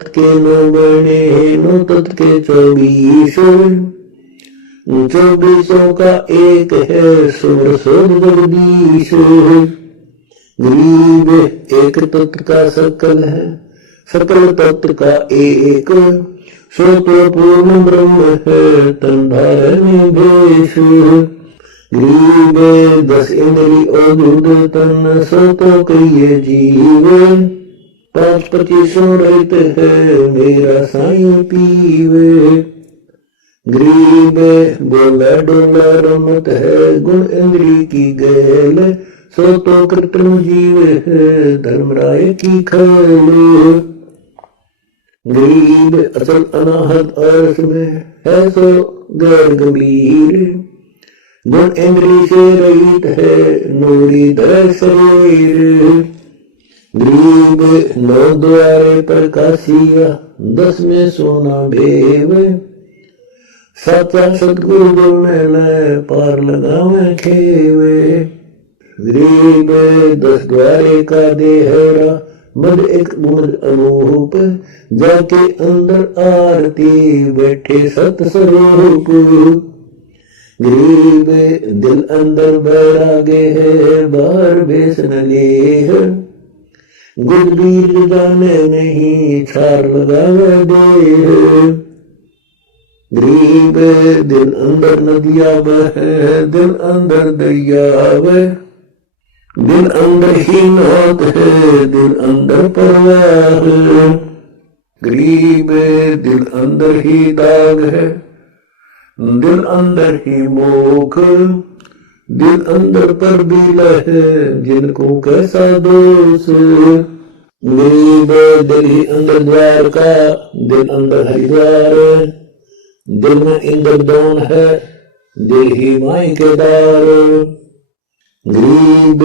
के नो बने नो तत् के 24, 24 का एक है सुर सुर जगदीश। गरीब एक तत्व का सकल है, सकल तत्व का एक, सो तो पूर्ण ब्रह्म है तन धारण भेष। गरीब 10 इंद्री और तन, सो तो कहिए जीव, 5-25 रहित है मेरा साईं पीवे। गरीब बोला डोला रमत है गुण इंद्री की गैल, सो तो कृत्रिम जीव है धर्मराय की खैल। गरीब असल अनाहत अर्थ में है सो गैर गंभीर, गुण इंद्री से रहित है नूरी दर शरीर। गरीब 9 द्वारे प्रकाशिया 10 में सोना भेव, साचा सतगुरु बोलने पार लगावे खेवे। गरीब 10 द्वारे का देहरा मद एक बुमद अनूप, जाके अंदर आरती बैठे सत स्वरूप। गरीब दिल अंदर बैरागे है बाहर बेस न लेह, गुड बीर जाने नहीं छार लगावे देह। गरीब दिल अंदर नदिया बहे दिल अंदर दरिया बहे, दिल अंदर ही नाद है दिल अंदर परवाह। गरीब दिल अंदर ही दाग है दिल अंदर ही मोख, दिल अंदर पर दिल है जिनको कैसा दोष। गरीब दिल ही अंदर द्वार का, दिल अंदर हरिद्वार, दिल में इंद्रदौन है दिल ही माई के दार। गरीब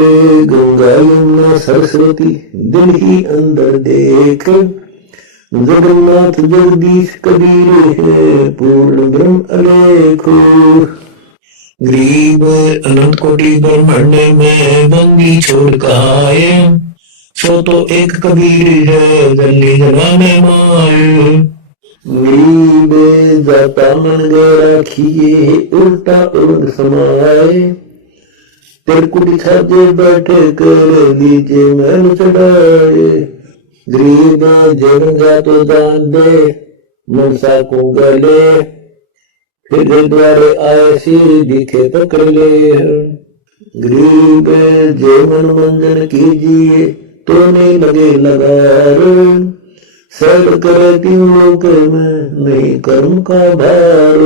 गंगा यमुना सरस्वती दिल ही अंदर देख, जगन्नाथ जगदीश कबीर है पूर्ण ब्रह्म अलेख। गरीब अनंत कोटि ब्रह्मांड में बंदी छोड़ कहाए, सो तो एक कबीर है जल्दी जमाने माए। गरीब जाता मन गहरा खिए उल्टा उर्द समाए, तिरकुटी छाजे बैठे कर लीजे मैल चढ़ाए। गरीब जीवन जा तो दान दे मनसा को गले, फिर द्वारे आए सिर दिखे पकड़ ले। गरीब जीवन मंजन कीजिए तो नहीं लगे लगार, सैर करे 3 लोक में नहीं कर्म का भार।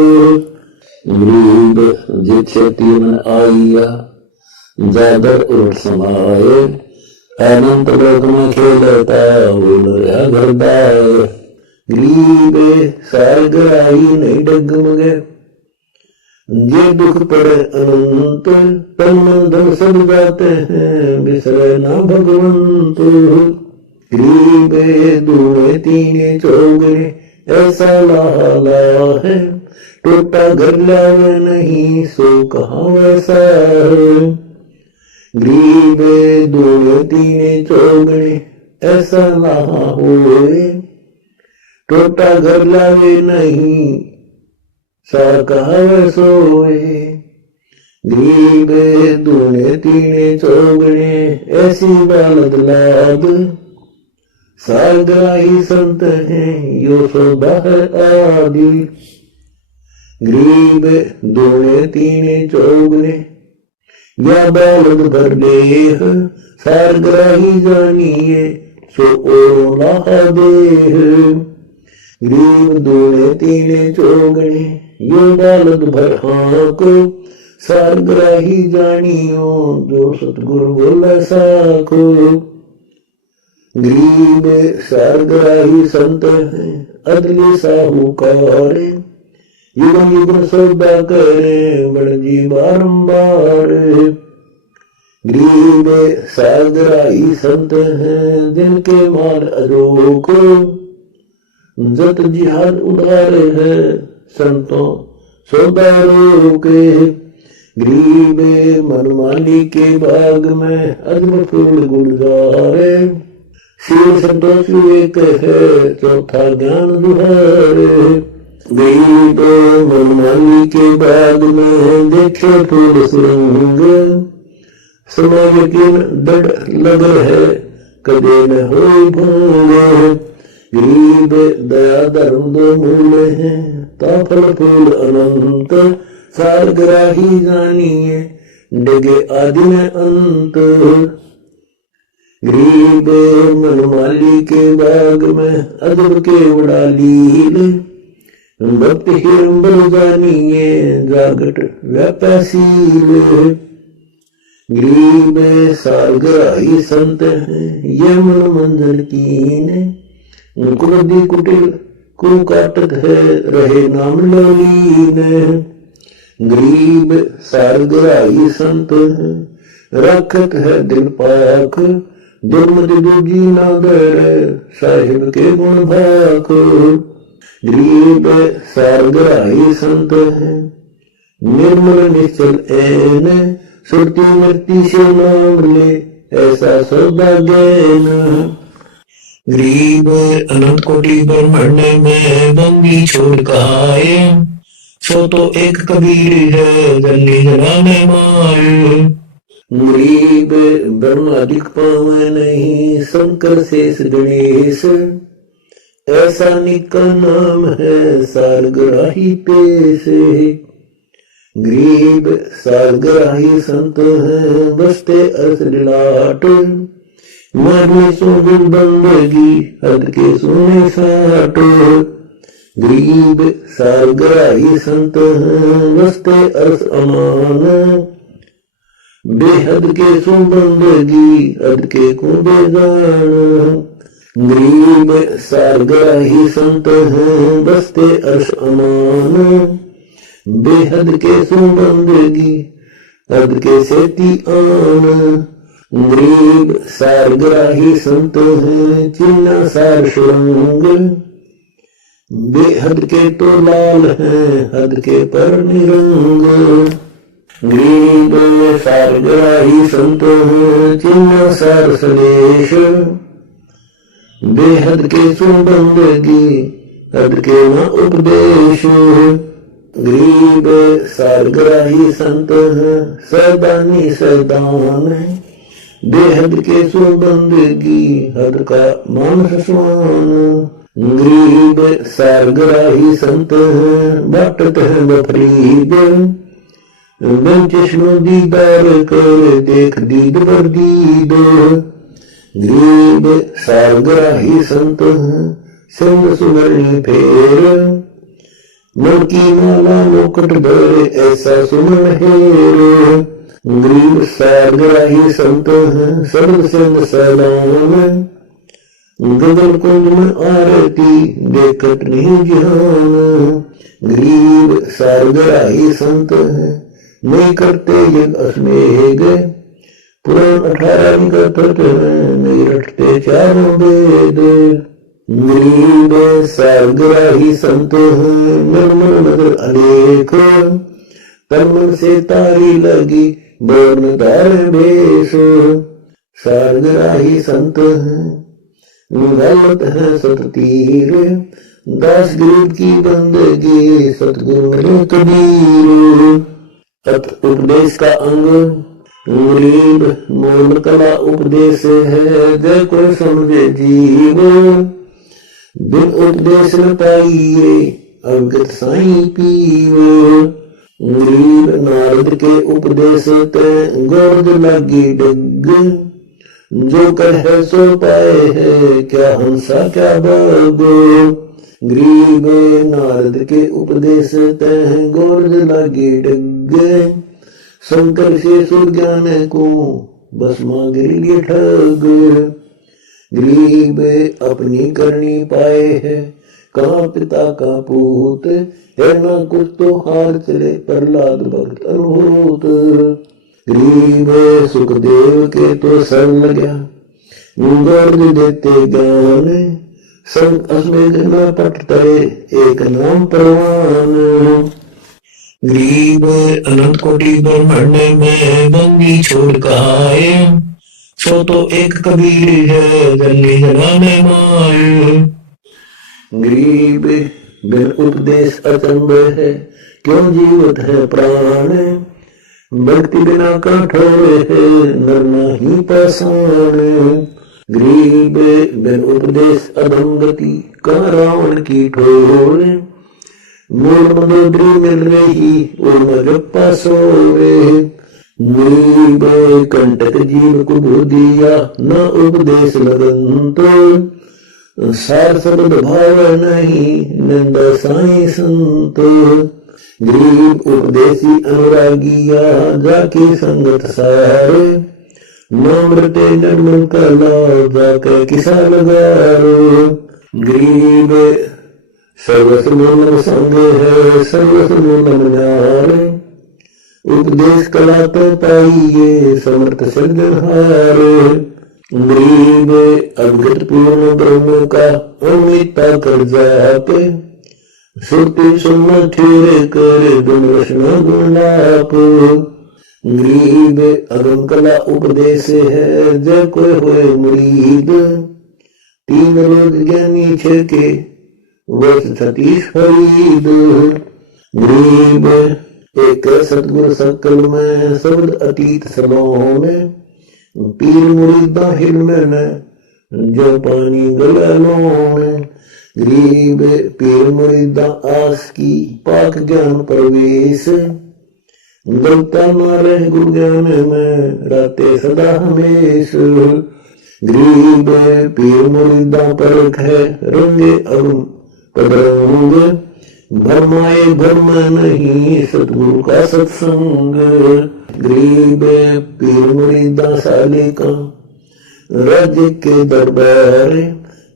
गरीब जिथे 3 आइया जादर उठ समाए, अनंत लोक में खेलता उड़ रहा घरदार। गरीब सार गराई नहीं डगमगे, जे दुख पड़े अनंत तन मन धन सब जाते हैं बिसरे ना भगवंत। गरीब 2 3 चौगने ऐसा लाला है, टूटा घर लावे नहीं सो कहाँ वैसा है। गरीब 2 3 चौगने ऐसा ना होए, टूटा घर लावे नहीं सा कहाँ वैसोए। गरीब 2 3 चौगने ऐसी बालद लाद, सारग्राही संत हैं यो शोभा है आदि। गरीब 2 3 चौगने या बालद भर लेह, सारग्राही जानिए सो ओला देह। गरीब 2 3 चौगने यो बालद भर हाक, सारग्राही जानियो जो सतगुरु बोला साखो। गरीब सारग्राही संत है अदले साहूकार, युग युग सौदा करे बड़जी बारंबार। गरीब सारग्राही संत है जिनके माल अजोक, जत जिहाद उधार है संतों सौदारों के। गरीब मनमानी के बाग में अजब फूल गुलजारे, शिव संतोष विवेक है, चौथा ज्ञान दुहारे। गरीब मनमानी के बाद में देखे फूल सुरंग, समय यकीन दृढ़ लगन है, कदे न हो भंग। गरीब दया धर्म दो मूल हैं, ताफल फूल अनंत। सारग्राही जानिए डगे आदि में अंत। गरीब मनमाली के बाग में अदब के उड़ा लील, भक्त हिरंबर जानिए जागट व्यापासील। गरीब सारग्राही संत है, ये मन मंजर कीने। क्रोधी कुटिल कुकाटक है, रहे नाम ललीन। गरीब सारग्राही संत है, रखत है दिल पाक। दुर्मति दूजी ना डर, साहिब के गुण भाक। गरीब सारग्राही संत है, निर्मल निश्चल ऐन। सुरती मृत्यु से नाम ले, ऐसा सौभाग्यन। गरीब अनंत कोटि ब्रह्मांड में बंदी छोड़ कहाए, सो तो एक कबीर है, जल्दी जलाने माए। गरीब ब्रह्मादिक पावे नहीं, शंकर शेष गणेश। ऐसा निका नाम है, सारग्राही पेश। गरीब सारग्राही संत है, बसते अर्थ दिलाट। मरने सोबिन बंदगी, हद के सोने साट। गरीब सारग्राही संत है, बसते अर्थ अमान। बेहद के सो बंदगी, हद के को बेजान। गरीब सारग्राही संत है, बसते अर्श अमान। बेहद के सो बंदगी, हद के सेती आन। गरीब सारग्राही संत है, चिन्ना सार सुरंग। बेहद के तो लाल है, हद के पर निरंग। गरीब सारग्राही संत है, चिन्ना सार सलेश। बेहद के सो बंदगी, हद के न उपदेश। गरीब सारग्राही संत है, सदानी सदान। बेहद के सो बंदगी, हद का मानस स्वान। गरीब सारग्राही संत है, बाटत है बफरीद। चश्मो दीदार कर, देख दीद पर दीद। गरीब सारग्राही संत है, संग सुमरनी फेर। मन की माला मुकुट भरे, ऐसा सुमन हेर। गरीब सारग्राही संत है, सर्व संग सदान। गगन कुंज में आरती, देखत नहीं जहान। गरीब सारग्राही संत है, नहीं करते यज्ञ अश्मेघ। पुराण 18 निकटत है, नहीं रटते चारों वेद। गरीब सारग्राही संत है, निर्मल नगर अनेक। तन मन से तारी लगी, वर्ण धारण भेष। सारग्राही संत है, निगलत है सततीर। दास गरीब की बंदगी, सतगुरु मिले कबीर। अथ उपदेश का अंग, गरीब मूल कला उपदेश है, जय कोई समझे जीव। बिन उपदेश न पाइए, अवगत साई पीव। गरीब नारद के उपदेश ते, गोद लागी डग। जो कहे सो पाए है, क्या हंसा क्या बागो। गरीब नारद के उपदेश ते, गोद लागी डग। शंकर से सुर ज्ञान को, बस मांगे ठग। गरीब अपनी करनी पाए है, कहाँ पिता का पूत। है ना कुछ तो हार चले, प्रहलाद भक्त अनुभूत। गरीब सुखदेव के तो शरण गया, गर्द देते ज्ञान। संत अश्मेघ न पटते, एक नाम प्रवान। गरीब अनंत कोटि ब्रह्मांड में बंदी छोड़ कहाए, सो तो एक कबीर है जल्दी जलाने माए। गरीब बिन उपदेश अचंभ है, क्यों जीवत है प्राण। भक्ति बिना कठोर है, नर नहीं पाषाण। गरीब बिन उपदेश अधम गति, कहाँ रावण की ठोर। मूल मंदोदरी मिल रही, और मगप्पा सोवे। गरीब कंटक जीव को दिया, न उपदेश लगन तो। सार शब्द भाव नहीं, नंदा साई संत। गरीब उपदेशी अनुरागिया, जाके संगत सारे। नामृते जन्म कला, जाके किसा लगारो। गरीब सर्वस मूलम संग है, सर्वस मूलम न्यारे। उपदेश कला तो पाइये, समर्थ सृजनहारे। गरीब अद्भुत पूर्ण ब्रह्म का, अमिता कर जापे। श्रुति सुन ठेरे करे, गुण रचना गुणाप। गरीब अगम कला उपदेश है, जय कोई होए मुरीद। तीन रोज ज्ञानी छके, वर्ष 36 फरीद। गरीब एक सतगुर सकल में, शब्द अतीत सबों में। पीर मुरीदा हिलमन, जो पानी गलालों में। गरीब पीर मुरीदा आस की, पाक ज्ञान प्रवेश। गलता न रह गुरु ज्ञान में, राते सदा हमेश। गरीब पीर मुरीदा परख है, रंगे अरुण पदरंग। भरमाए भरम नहीं, सतगुरु का सत्संग। गरीब पीर मुरीदा साले का, राज्य के दरबार।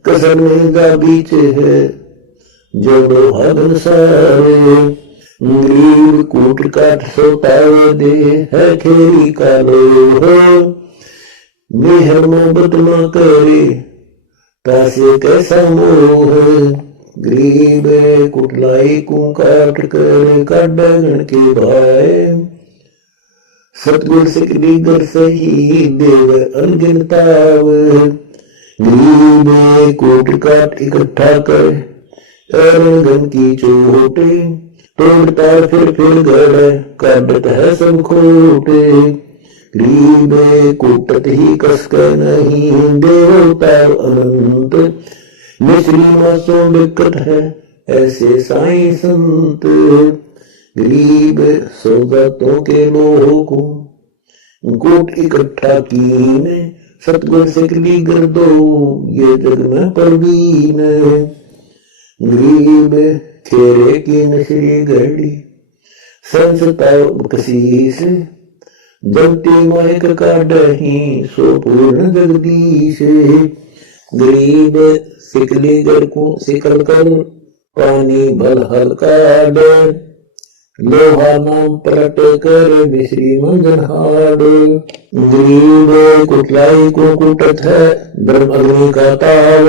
कसर में जा बीच है, जो लोहा सारे। गरीब कूट काट सोताव दे, है खेरी का लोह। मेहर मोहब्बत न करे, तासे कैसा मोह। गरीब कुटलाई को काट कर, काटन के भाई। सतगुर सिकली गर सही, देव अनगिनताव। गरीब कोट काट इकट्ठा कर, अरगन की चोटे। तोड़ता फिर गढ़, काटत है सब खोटे। गरीब कोटत ही कसक नहीं, देवता अनंत। मिश्री मासों बिकट है, ऐसे साई संत। गरीब सौगातों के लोहों को, कोट इकट्ठा कीने। सतगुर सिकली कर दो, ये जग में परवीन। गरीब खेरे की नशरी घड़ी, संसता कशीस। जमती मायक का डही, सो पूर्ण जगदीश। गरीब सिकली गढ़ को सिकल कर, पानी भल हल्का डर। लोहा नाम पलट कर, मिश्री मंजन हाड। गरीब कुटलाई को कुटत है, ब्रह्म अग्नि का ताव।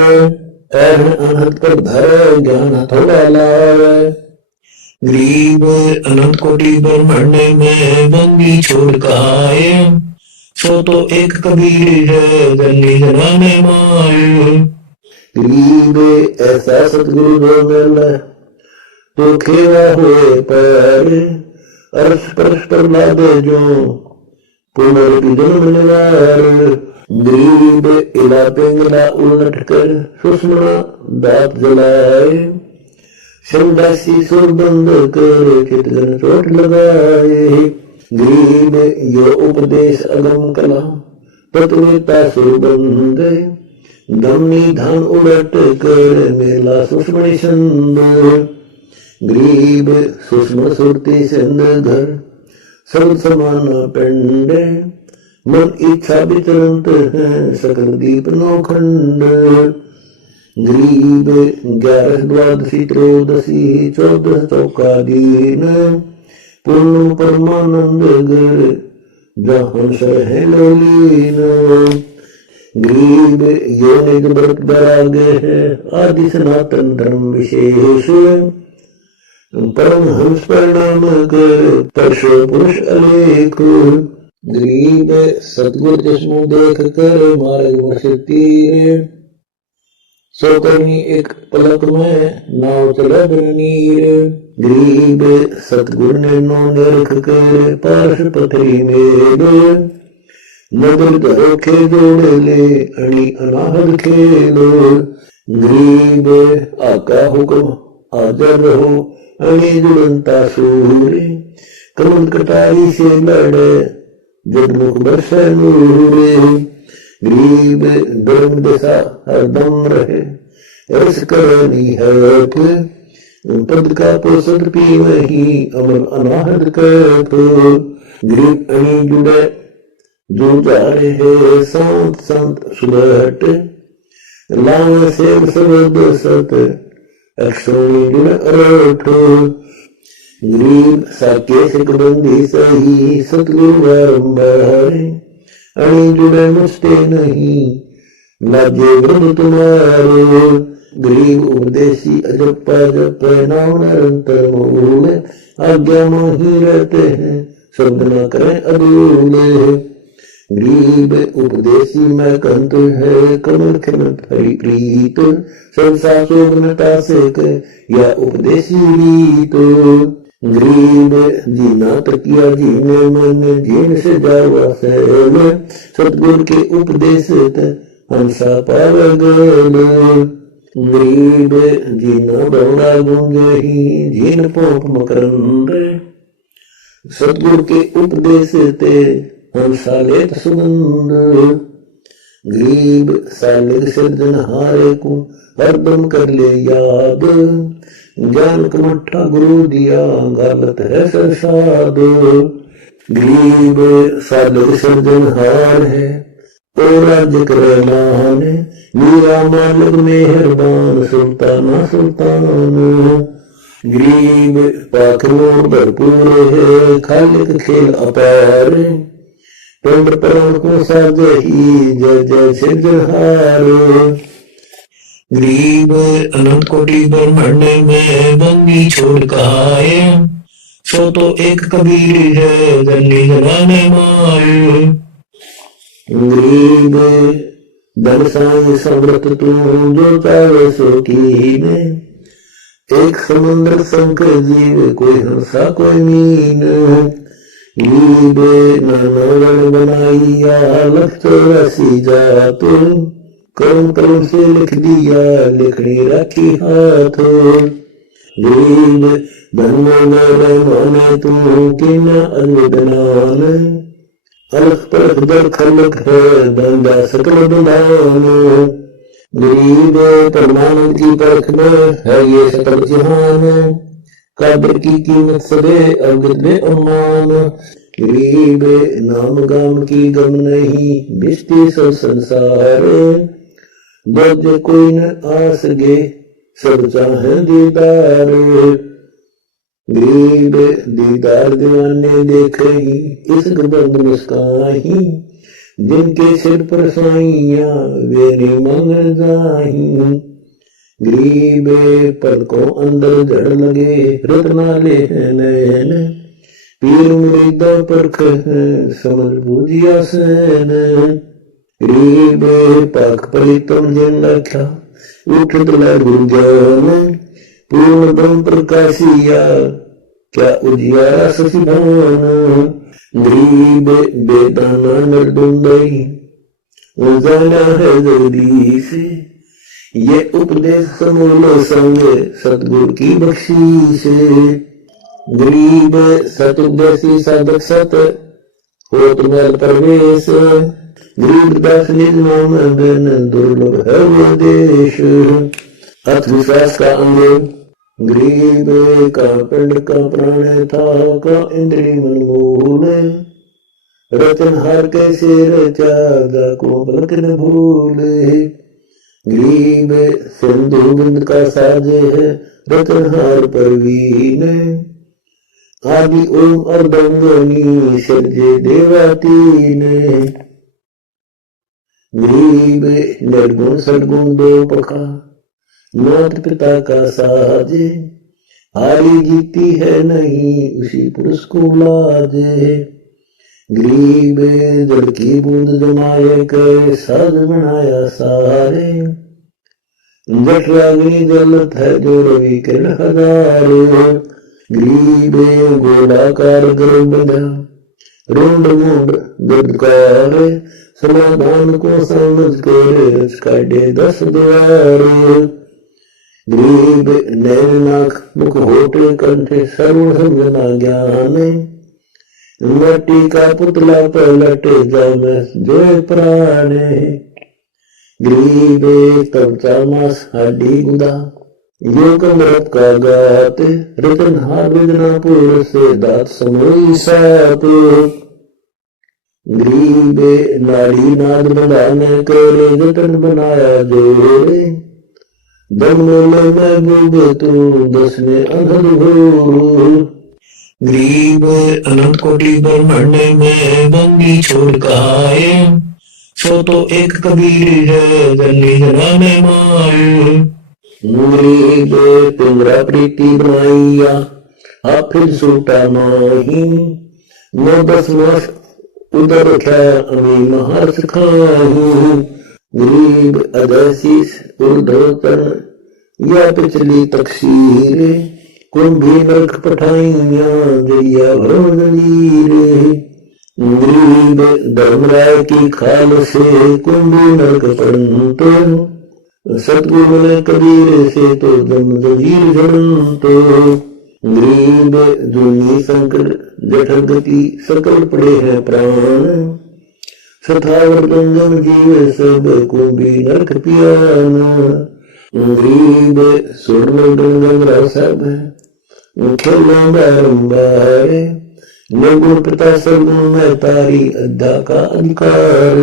अनहद पर धर, ज्ञान थोड़ा लाव। गरीब अनंत कोटि ब्रह्मांड में, बंदी छोड़ कहाए। सो तो एक कबीर है, जल्दी जलाने माए। गरीब ऐसा सतगुरु जो मिल, तो खेवा हुए पर। अर्श परश पर लादे जो, पुनर्पि जन्म निवार। गरीब इला पिंगला उलट कर, सुषमा दांत जलाए। शमदासी सुर बंद कर, चितगन चोट लगाए। गरीब यो उपदेश अगम कला, तत्वता सुर बंद। दमनी धान उलट कर, मेला सुषमणि छंद। गरीब सूक्ष्म सुरती सिंध घर, सर्व समान पिंड। मन इच्छा विचरंत है, सकल दीप नौखंड। गरीब 11 द्वादशी त्रयोदशी, 14 चौका दीन। पूर्ण परमानंद घर, जहां सर है लीन। गरीब योनिज व्रत वैराग है, आदि सनातन धर्म विशेष। परम हंस प्रणाम कर, परशो पुरुष अलेख। गरीब सतगुर जिसमें देख कर मार्ग वश तीर, सो करनी एक पलक में नाव चला नीर। गरीब सतगुर ने नो निरख कर पार्श पथरी मेल, नगर धरो खे जोड़ ले अणी अनाहद खेल। गरीब आका हुक्म आदर रहो अणी जुड़नता सूर, कमल कटारी से लड़े जगमुख बरसे नूर। गरीब धर्म दशा हरदम रहे ऐस करनी है पद का पोषण पी नहीं अमर अनाहद कप। गरीब अणी जुड़े जो जा रहे संत संत सुलट, लाव सेव सबद सत अक्षोणी जुड़े अरठ। गरीब साके सिकबंदी सही सतगुरु बारंबार, अणी जुड़े मुझते नहीं लाजे व्रत तुम्हारे। गरीब उपदेशी अजपा जप नाम निरंतर मूल, आज्ञा मोही रहते हैं शब्द न करें अधूल। गरीब उपदेशी मैं कंत है कमल खिमत हरि प्रीत, संसा शोभनता से या उपदेशी रीत। गरीब जीना तकिया जीने मन जीन से जावा सैल, सतगुर के उपदेश हंसा पावगल। गरीब जीना बौड़ा गूंगे ही जीन पोप मकरंद, सतगुर के उपदेश ते हंसा लेत सुगंध। गरीब सालिग सिरजनहारे को हरदम कर ले याद, ज्ञान का मट्ठा गुरु दिया गालत है सरसाद। गरीब सालिग सिरजनहार है ओ राज्य करे मान, मीरा मालिक मेहरबान सुल्ताना सुल्तान। गरीब पाखरों भरपूर है खालिक खेल अपार, पिंड परम को साजे ही जय जय सिरजनहार। गरीब अनंत कोटि ब्रह्मांड में बंदी छोड़ कहाए, सो तो एक कबीर है जल्दी जलाने माए। गरीब धन साई समृत तू जो चाहे सो कीने, एक समुद्र संख जीव कोई हंसा कोई मीन। गरीब नाना गण बनाइया लख 84 जात, कर्म कर्म से लिख दिया लिखनी रखी हाथ। गरीब धन माने तू कि न अनुदनान, अलख परख दर खलक है बंदा सकल बंधान। गरीब परमानंद की परख में है ये सकल जहान, काबर की कीमत सदे अवगत बे अमान। गरीब नाम गाम की गम नहीं बिस्ती सब संसार, बोझ कोई न आ सके सब चाहे दीदार। गरीब दीदार दीवाने देखेगी इस बंद मुस्काही, जिनके सिर पर साइया वे नहीं मांग जाही। गरीब पलकों अंदर जड़ लगे रत्नाले है नैन, पीर मुरीदा परख है समझ बूझिया सैन। गरीब पाक पलितम जिन लख्या उठत लघु ज्ञान, पूर्ण ब्रह्म प्रकाशिया क्या उजियारा ससिभान। गरीब बेदाना निर्दुंदई जाना है जल्दी से, ये उपदेश समूल संग सतगुरु की बख्शीश। गरीब सतुपदेशी साधक सत हो तुम्हारा प्रवेश, गरीब दास निज नाम बिन दुर्लभ है वो देश। अथ विश्वास का अंग गरीब का पिंड का प्राण था का इंद्री मनमूल, रतनहार कैसे रचा जा को पलक न भूले। गरीब सिंधु बिंद का साजे है रतनहार परवीन, आदि ओम अर्धंगनी सर्जे देवातीन। गरीब निर्गुण सदगुण दो पखा माता पिता का साजे, हारी जीती है नहीं उसी पुरुष को लाजे। गरीब जल की बूंद जमाए के साध बनाया सारे, जठराग्नि जलत है जो रवि किरण हजारे। गरीब गोलाकार गर्भ बंधा रोंड मूंड गदकारे, समाधान को समझ कर काटे 10 द्वारे। गरीब नैन नाक मुख होठ कंठे सर्व समझना ज्ञान, मट्टी का पुतला पलट जामे जो प्राण। गरीब तब चामास हाडी गुदा योग मृत का गात, रतन हाविदना पुर से दात समोई सात। गरीब नाड़ी नाद बनाने करे जतन बनाया जोड़े, दम मोले में डूबे तू 10 में अंधर घोर। गरीब अनंत कोटि ब्रह्मांड में बंदी छोड़ कहाए, सो तो एक कबीर है जल्दी जरा में माए। गरीब पिंजरा प्रीति बनाइया आप फिर सूटा माही, 9-10 वर्ष उधर रखा अमी महर्ष खाही। गरीब अदसीस उर्धोतर या पिछली तकसीर, कुंभी नरक पठाइया जरिया भरो जलीरे। गरीब धर्मराय की खाल से कुंभी नरक पड़ंत, सतगुरु ने कबीर से तो दम जलीर झड़ंत। गरीब जूनी संकट जठर गति सकल पड़े हैं प्राण, सथावर गंजन जीव सब को भी नरक पियाना। गरीब स्वर्ण गंगा सब खेला बारंबार, निर्गुण पिता सर्वगुण में तारी अद्धा का अधिकार।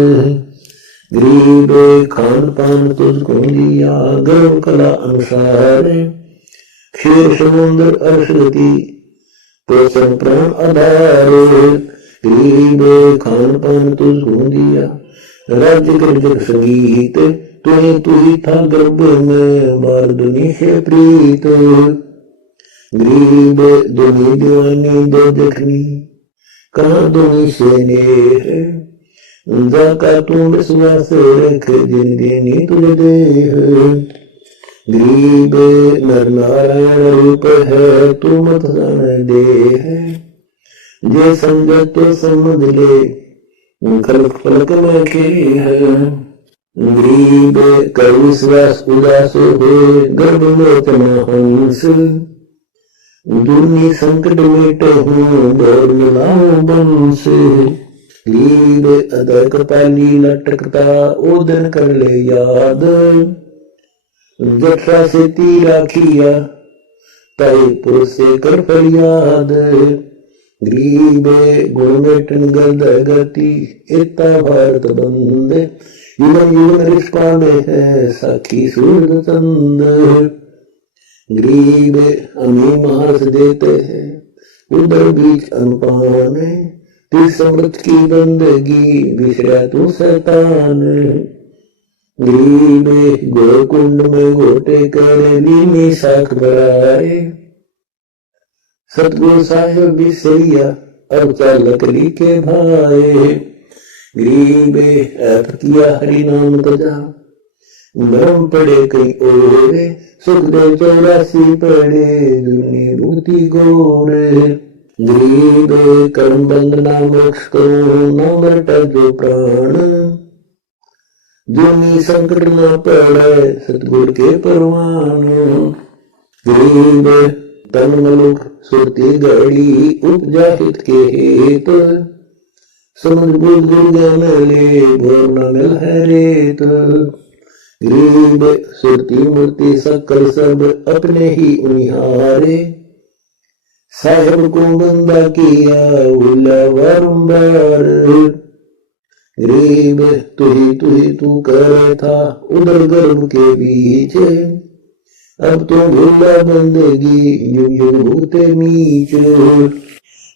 गरीब खान पान तुझको दिया गर्व कला अनुसार, क्षीर समुद्र अर्शगति पोषण प्राण आधार। गरीब खान पान तुझको दिया राज्य कर संगीत, तू ही था गर्भ में बार दुनी है प्रीत। गरीब दुनी दीवानी दो देखनी कहाँ दुनी से नेह, जाका तू विश्वास रख जिन देनी तुझे देह। गरीब नर नारायण रूप है तू मत जान दे है, जे समझ तो समझ ले खलक फलक में के है। गरीब कर विश्वास उदास हो गर्भ लोचना हंस, दुनी संकट मिटे हूँ गौर मिलाओ बंस। गरीब अदर कपाली लटकता ओ दिन कर ले याद, जठरा से तीरा किया ताईपुर से कर फरियाद। गरीब गुण मेटन गर्द गति इतना भारत बंद, युवन युवन रिश्पा में है साखी सूर्य चंद। गरीब अमी महर्ष देते हैं उधर बीच अनुपान, तीस समृद्ध की बंदगी विश्रा तू शैतान। गरीब गोकुंड में गोटे कर लीनी साख बराए, सतगुरु साहेब बिसरिया अब चालक ली के भाए। गरीब ऐप किया हरि नाम तजा, भ्रम पड़े कई ओरे, सुखदेव 84 पड़े दुनी भूति गोरे। गरीब कर्म बंधना मोक्ष करो न मरता जो प्राण, दुनी संकट न पड़े सतगुरु के परवान। गरीब तन मनुख सुरती गड़ी उपजा हित के हेत, समझ बुझ ज्ञान ले भोर न मिल है रेत। गरीब सुरती मूर्ति सकल सब अपने ही उनिहारे, साहेब को बंदा किया उल्ला बारंबार। गरीब तुही तू कर था उधर गर्भ के बीच, अब तो भूला बंदगी युग युग भूते नीच।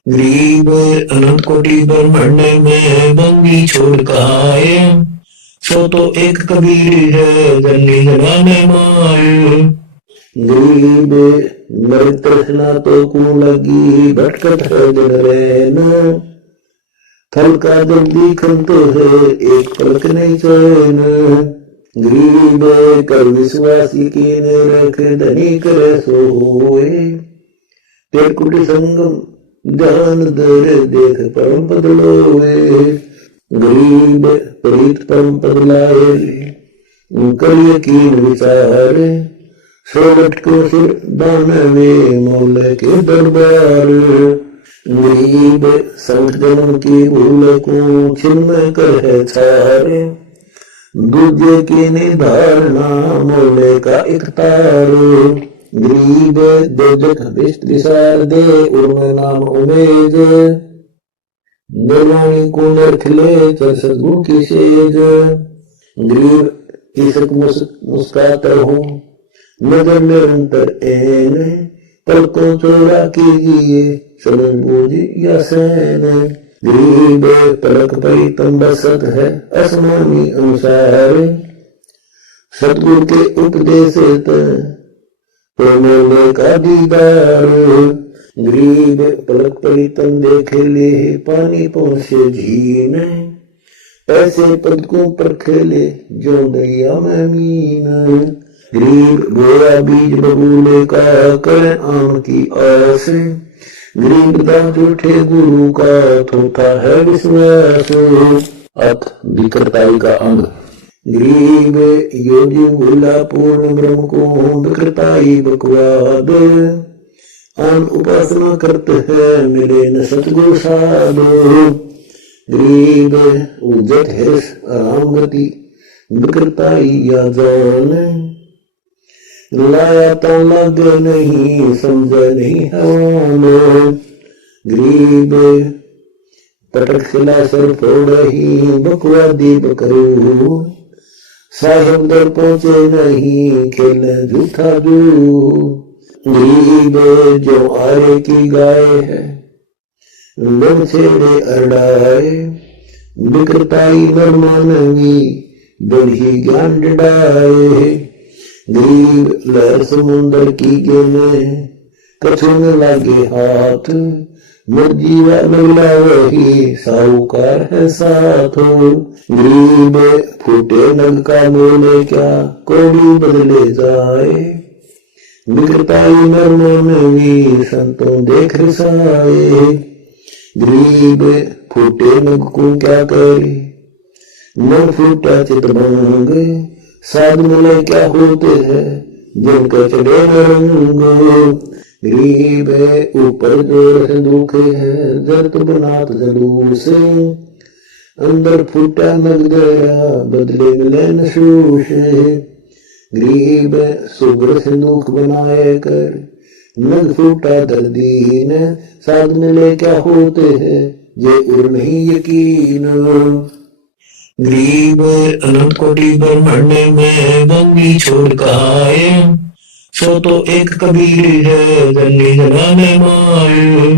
गरीब अनंत कोटि ब्रह्मांड में बंदी छोड़ कहाए, सो तो एक कबीर है जल्दी जरा में माए। गरीब मर तृष्णा तो को लगी भटकत है दिन रहना, फल का जल्दी खंत है, एक पलक नहीं चैन। गरीब कर विश्वासी की रख, धनी करे सोए। तेर कुटी संगम ध्यान दर, देख परम पद लोए। गरीब प्रीत परम पद लाए, कर यकीन विचार। सोलट को सिर दानवे, मौल के दरबार। गरीब संख जन्म की भूल को, छिन्मय कर है छारे। दूजे की निर्धारणा, मौले का इख्तार। गरीब दोजख विशाल दे, उर्म नाम उमेज। निर्वाणी को नरखले, सदगुरु की सेज। गरीब ईसक मुस्कात रहो, नजर निरंतर एन। पलकों चौड़ा कीजिए, समझ बूझ या सैन। गरीब पलक परी तम बसत है, आसमानी अनुसार। सतगुरु के उपदेश प्रेम का दीदार। गरीब पलक परी तम देखे ले, पानी पहुंचे झीन। ऐसे पद को पर खेले, जो दरिया में मीन। गरीब बोया बीज बबूले का, कर आम की आस। गरीब दास झूठे गुरु का, थोथा है विश्वास। अथ विकृताई का अंग। गरीब योगी भूला पूर्ण ब्रह्म को, विकृताई बकवाद। आन उपासना करते हैं, मिले न सतगुरु साध। गरीब उजत है आराम गति, विकृताई या जान। लाया तो लग नहीं, समझ नहीं हवान। गरीब पटक खिला सर फोड़ही, बकवादी बकरू। साहिब दर पहुंचे नहीं, खेल झूठा जू। गरीब जो आरे की गाय है, मन छेड़े अरडाए। विकृताई नर मानवी, बड़ी ज्ञान डडाए। गरीब लहर समुंदर की गेने, कछु न लागे हाथ। मुर्जीवा लगला वही, साहूकार है साथ। गरीब फूटे नग का मोले क्या, कोड़ी बदले जाए। विकृताई नर मानवी, संतों देख रसाए। गरीब फूटे नग को क्या करे, मन फूटा चित भंग। साध मिले क्या होते हैं, जिनका चढ़े रंग। गरीब ऊपर जोर से दुखे है, जरत बनात जरूर से। अंदर फूटा नग गया, बदले मिले नशूश। गरीब सुगर से दुख बनाए कर, नग फूटा दर्दीन। साध मिले क्या होते हैं, ये उर नहीं यकीन। गरीब अनंत कोटि ब्रह्मांड में, गंगी छोड़ कहाए। सो तो एक कबीर है, जल्दी जलाने माए।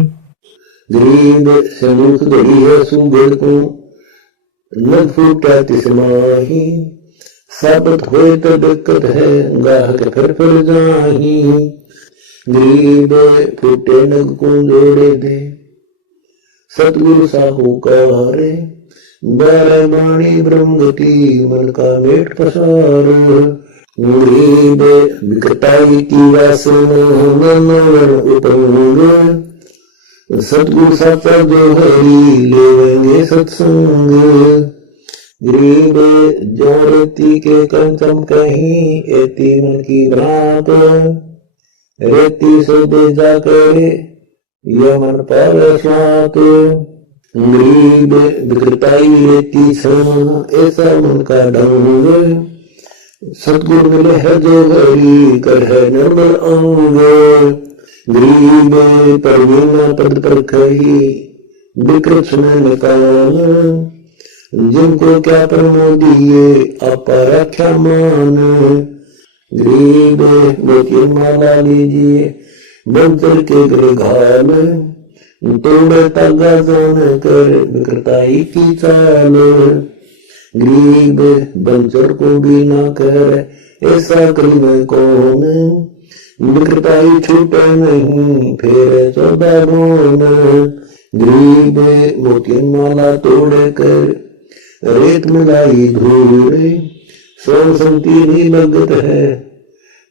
गरीब से मुख गई है सुगड़ को, नग फूटा तिस माही। साबत होए तो दिक्कत है, गाहक फिर जाही। गरीब फूटे नग को जोड़े दे, सतगुरु साहूकार। बारह बाणी ब्रह्म गति, मन का मेट पसार। गरीब विकृताई की वासना, मनोवर उपंग। सतगुरु साचा जो हरि, लेवेंगे सत्संग। गरीब जो रेती के कंचम कहीं, एती मन की भ्रात। रेती से दे जा करे, यह मन पर स्वात। गरीब विकृताई रेती छाना, ऐसा मन का ढंग। सतगुरु मिले है जो हरि, कर है निर्मल अंग। गरीब परवीना पद पर खही, विकृत सुनन कान। जिनको क्या प्रमोदिए, आपा रक्षा मान। गरीब मोती माला लीजिए, बंसर के गले घाल। तोड़े तागा जान कर, विकृताई की चाल। गरीब बंसर को भी ना कर, ऐसा करीब कौन। विकृताई छूटे नहीं फेरे 14 भुवन। गरीब मोती माला तोड़ कर रेत मिलाई धूरे, स्वर्ण संतीनी लगत है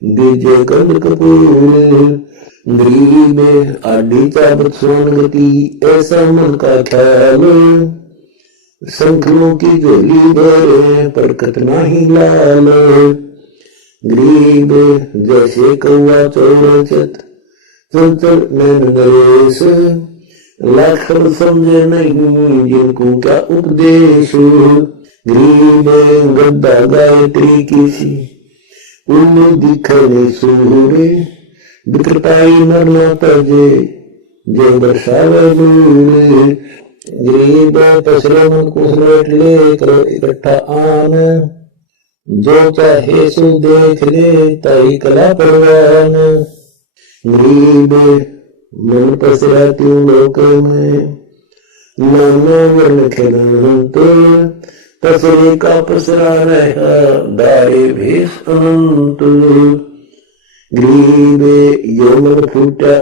दीजे कंद कपूर। गरीब आडी चाबत स्वर्ण गति ऐसा मन का ख्याल, संखलों की झोली भरे परकत नाही लाल। गरीब जैसे कौआ चौरचत चंचल नैन नरेश, लाखर समझे नहीं जिनको क्या उपदेश। गरीब गद्दा गायत्री किसी उल्लू दिखने सूरे, विकृताई नर न तजे जे बरसावे दूरे। गरीब पसरम कुसलेट लेकर इकट्ठा आन, जो चाहे सो देख ले ताई कला परवान। गरीब मन पसराती लोक में नाना वर्ण खिलंत, पसरे का पसरा रहा दारे भेष अनंत। गरीब यौवन फूटा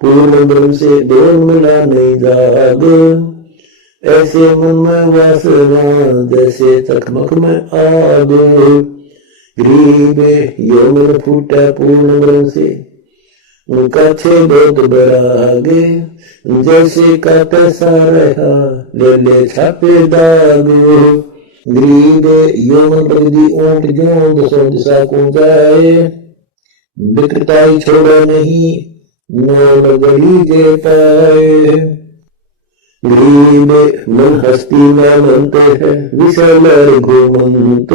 पूर्ण ब्रह्म से दो मिला नहीं जाग, ऐसे मन में वासना जैसे चकमक में आग। गरीब यौवन फूटा पूर्ण ब्रह्म से उनका छेद बरागे, जैसे का तैसा रहा ले ले छापे दाग। गरीब यौवन प्रगति ऊंट जो दसों दिशा को जाए, विकृताई छोड़ा नहीं न गड़ी जे पाए। गरीब मन हस्ती में बनते हैं विषय घूमंत,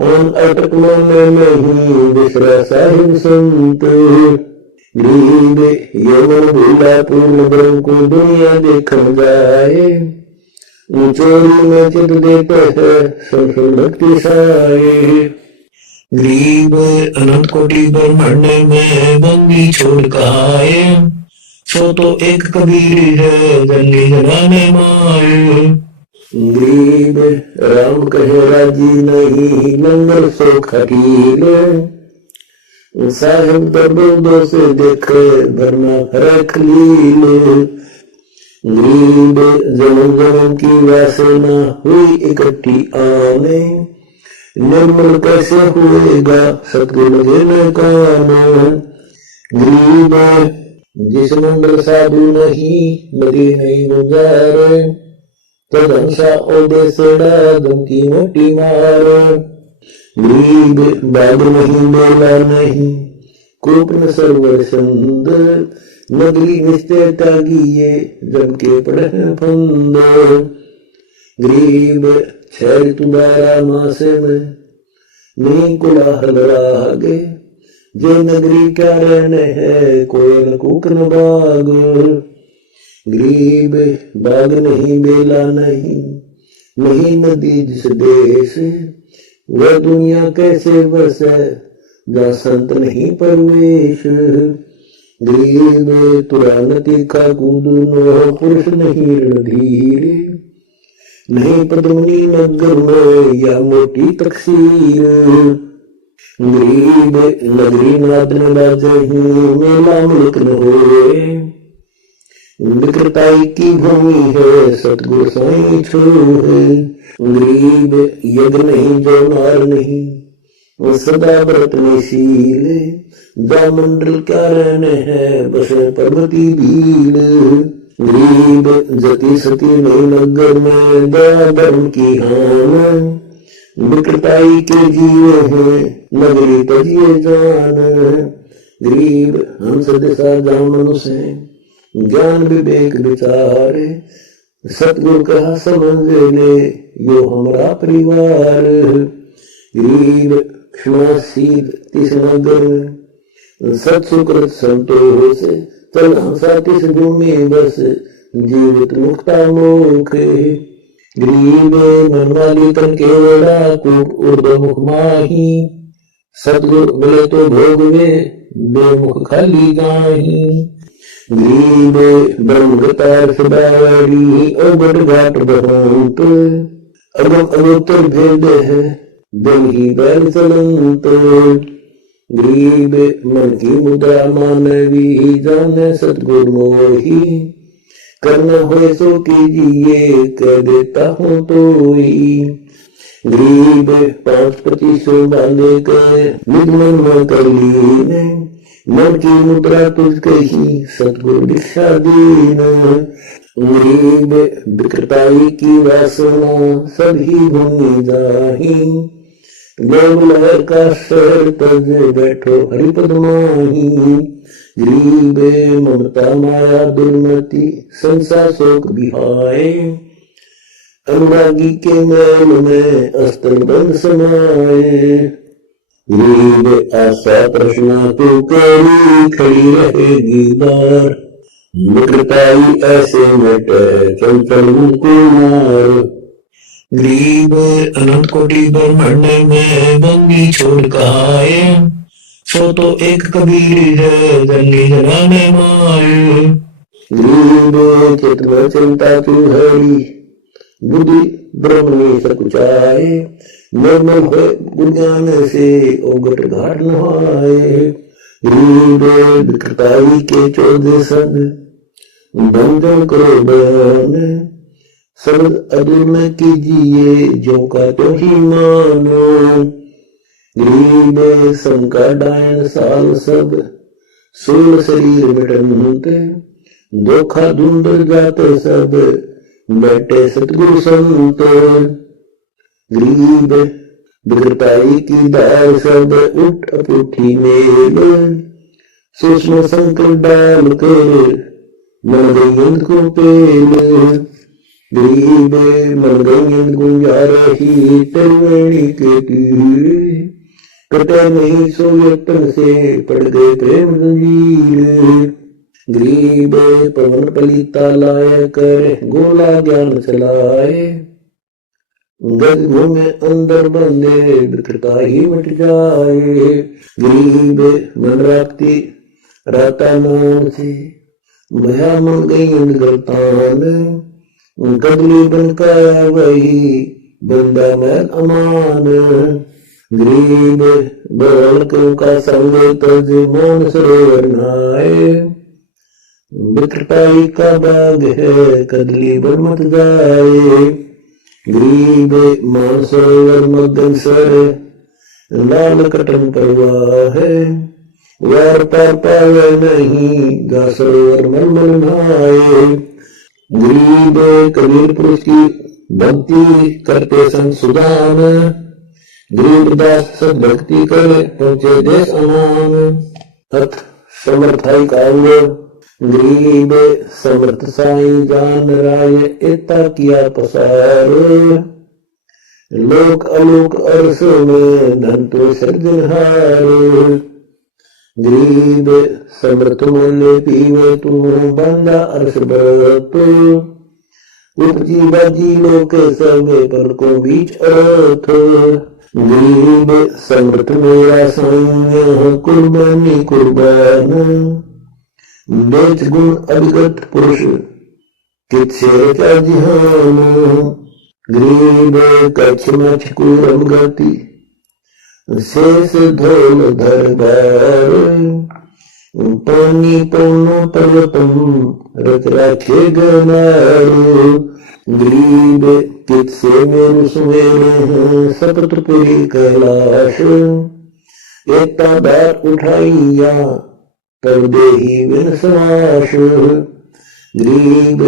अन अटक मन नहीं विश्रा साहिब संत। गरीब यौवन भूला पूर्ण ब्रह्म को दुनिया देखन जाए, चोरी में चित देते हैं संसद भक्ति साए। गरीब अनंत कोटि ब्रह्मांड में बंदी छोड़ कहाए, सो तो एक कबीर है जंगी जनाने माए। गरीब राम कहे राजी नहीं लंगर सो खटील, साहिब दर्दों से देखे वरना फरक लील। गरीब जन्म जन्म की वासना हुई इकट्ठी आने, निर्मल कैसे हुएगा सतगुरु न काम। गरीब जिस मंगल साधु नहीं नदी नहीं गुजारे, तदंसा ओदे सेड़ा दम की मोटी मार। गरीब बाग नहीं बेला नहीं कूप न सरवर संद, नगरी निश्चय त्यागिए जम के पड़े फंद। गरीब छह तुम्हारा मासे में नहीं कोलाहल रागे, जे नगरी क्या रहने है कोयल कूकन बाग। गरीब बाग नहीं बेला नहीं नहीं नदी जिस देश, वह दुनिया कैसे बसे जा संत नहीं परवेश। गरीब तुरानती का कूदनो पुरुष नहीं रणधीर, नहीं पद्मनी नगर में या मोटी तकसीर। गरीब नगरी नादन राजही मेला मुल्क न होए, विकृताई की भूमि है सतगुरु साईं छूए। गरीब यज्ञ नहीं जो नार नहीं सदा व्रत निशील, जा मंडल क्या रहने हैं बसे पर्वती भील। गरीब जति सती नहीं नगर में दया धर्म की हान, विकृताई के जीवे हैं नगरी तजिए जान। गरीब हंस दिशा जामन से ज्ञान विवेक विचारे, सतगुरु कहा समझ ले यो हमारा परिवार। गरीब क्षमाशील तिस नगर सत्सुकृत संतोष, चल हंसा तिस भूमि बस जीवित मुक्ता मोख। गरीब मन वाली तन केवड़ा कूप ऊर्ध्वमुख माही, सतगुरु मिले तो भोगवे बेमुख खाली गाही। गरीब ब्रह्मतार सदावरी अवगढ़ घाट बहंत, अगम अगोत्तर भेद है दिन ही बैल चलंत। गरीब मन की मुद्रा मानवी जाने सतगुरु मोही, करना हो सो कीजिए कह देता हूँ तो ही। गरीब 5-25 बांधे के निज मन में कर लीने, मन की मुद्रा तुझ कही सतगुरु दीक्षा दीन। गरीब विकृताई की वासना सभी भूमि जाही, लोग लहर का शहर तज बैठो हरिपद माही। गरीब ममता माया दुर्मति संसार शोक बिहाए, अनुरागी के मैल में अस्त्र बंद समाए। गरीब आशा तृष्णा तो करी खड़ी रहेगी बार, मित्रताई ऐसे मिटे चंचल कुमार। गरीब अनंत कोटि ब्रह्मांड में बंदी छोड़ कहाए, सो तो एक कबीर है जल्दी जलाने माए। गरीब चित्र चिंता तू हरी, बुद्धि ब्रह्मणी सकुचाए, निर्मल हो गुज्ञान से ओगट घाट नहाए। गरीब विकृताई के 14 शब्द बंधन करो बयान, शब्द अदूर न कीजिए जो का तो ही मानो। गरीब शंका डायन साल सब सोल शरीर मिटनते, धोखा धुंध जाते सब बैठे सतगुरु संत। गरीब विकृताई की दाल सब उठ अपुठी मेल, सूक्ष्म संकर डाल कर मन गई को पेल। गरीब मन गई गुंजा रही तरवेणी के तीर, कटे नहीं सो यत्न से पड़ गए प्रेम जंजीर। गरीब पवन पलीता लाय कर गोला ज्ञान चलाए, गज घूमे अंदर बंदे विकृता ही मिट जाए। गरीब मन राखती राता नाम से भया मन गई गलतान, कदली बन काया वही बंदा मैल अमान। गरीब बड़कों का संग तज मौन सरोवर नहाए, विकृताई का बाग है कदली बन मत जाए। गरीब मान सरोवर मगन सर लाल कटन परवाह है, वार पार पावे नहीं गा सरोवर मलमल नहाए। गरीब कबीर पुरुष की भक्ति करते संग सुदान, गरीब दास सब भक्ति करे पहुंचे देश अमान। हथ समर्थाई काव्य गरीब समर्थ साई जान राय एता किया पसार, लोक अलोक अर्श में धन तो सृजनहार। गरीब समर्थ मोले पीवे तू बंदा अर्श बरत, उपजी बाजी लोक समय पर को बीच अर्थ। गरीब समर्थ मेरा साई कुर्बानी कुर्बान, बेच गुण अभिगत पुरुष किसे क्या जिहान। गरीब कच्छ मछ कूरम गति शेष धोल दरबार, पानी पौनो पर्वतम रच राखे गनार। गरीब किसे मेरु सुमेर सप्तपुरी कैलाश, एकता बार उठाइया तब देही विनश्वास। गरीब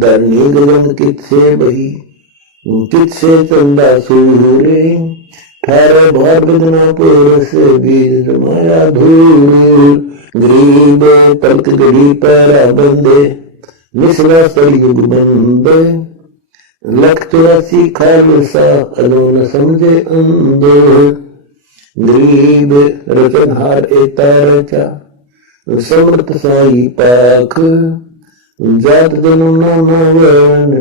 धरनी गगन कितसे बही कितसे चंदा सूरे, ठार भार बिना पुरुष बीज माया धूल। गरीब पलक गड़ी पैरा बंदे मिश्रा सलयुग बंदे, लख 84 खालसा अलोन समझे अंधे। गरीब रचनहार एता रचा समर्थ साई पाख, जात जनु नाना वर्ण